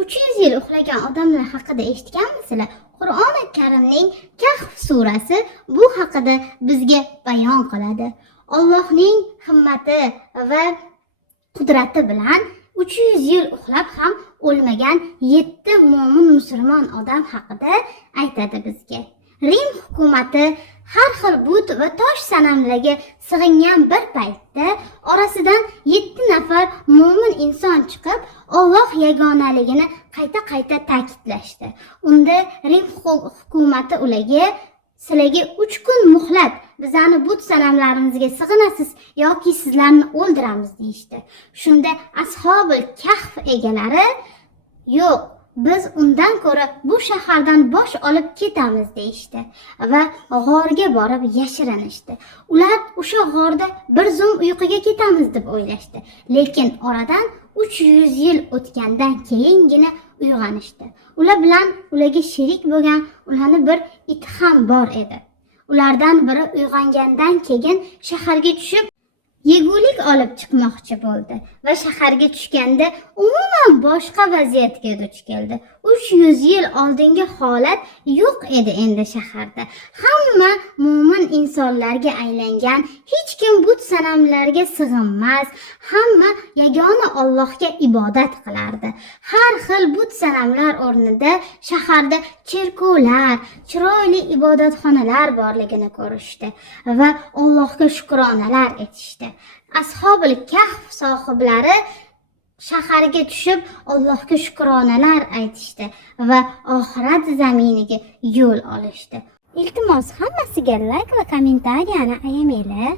300 yil uxlagan odamlar haqida eshitganmisizlar? Qur'oni Karimning Kahf surasi bu haqida bizga bayon qiladi. Allohning himmati va qudrati bilan 300 yil uxlab ham o'lmagan 7 mo'min musulmon odam haqida aytadi bizga. Rim hukumati har xil but va tosh sanamlarga sig'ingan bir paytda orasidan 7 nafar mo'min inson chiqib, Alloh yagonaligini qayta ta'kidlashdi. Unda Rim hukumati ularga sizlarga 3 kun muhlat, bizani but sanamlarimizga sig'inasiz yoki sizlarni o'ldiramiz deyishdi. Shunda Ashobul Kahf egalari yo'q, biz undan ko'ra bu shahardan bosh olib ketamiz deyishdi va g'orga borib yashirinishdi. Ular o'sha g'orda bir zum uyquga ketamiz deb o'ylashdi, lekin oradan 300 yil o'tgandan keyingina uyg'onishdi. Ular bilan ularga sherik bo'lgan ularning bir iti ham bor edi. Ulardan biri uyg'ongandan keyin shaharga tushib yegulik olib chiqmoqchi bo'ldi va shaharga tushganda umuman boshqa vaziyatga duch keldi. 300 yil oldingi holat yo'q edi endi shaharda. Hamma mo'min insonlarga aylangan, hech kim but sanamlarga sig'inmas, hamma yagona Allohga ibodat qilardi. Har xil but sanamlar o'rnida shaharda cherkovlar, chiroyli ibodatxonalar borligini ko'rishdi va Allohga shukronalar etishdi. Ashobul Kahf sohiblari shaharga tushib Allohga shukronalar aytishdi va oxirat zaminiga yo'l olishdi. Iltimos, hammasiga like va kommentariyani ayamanglar.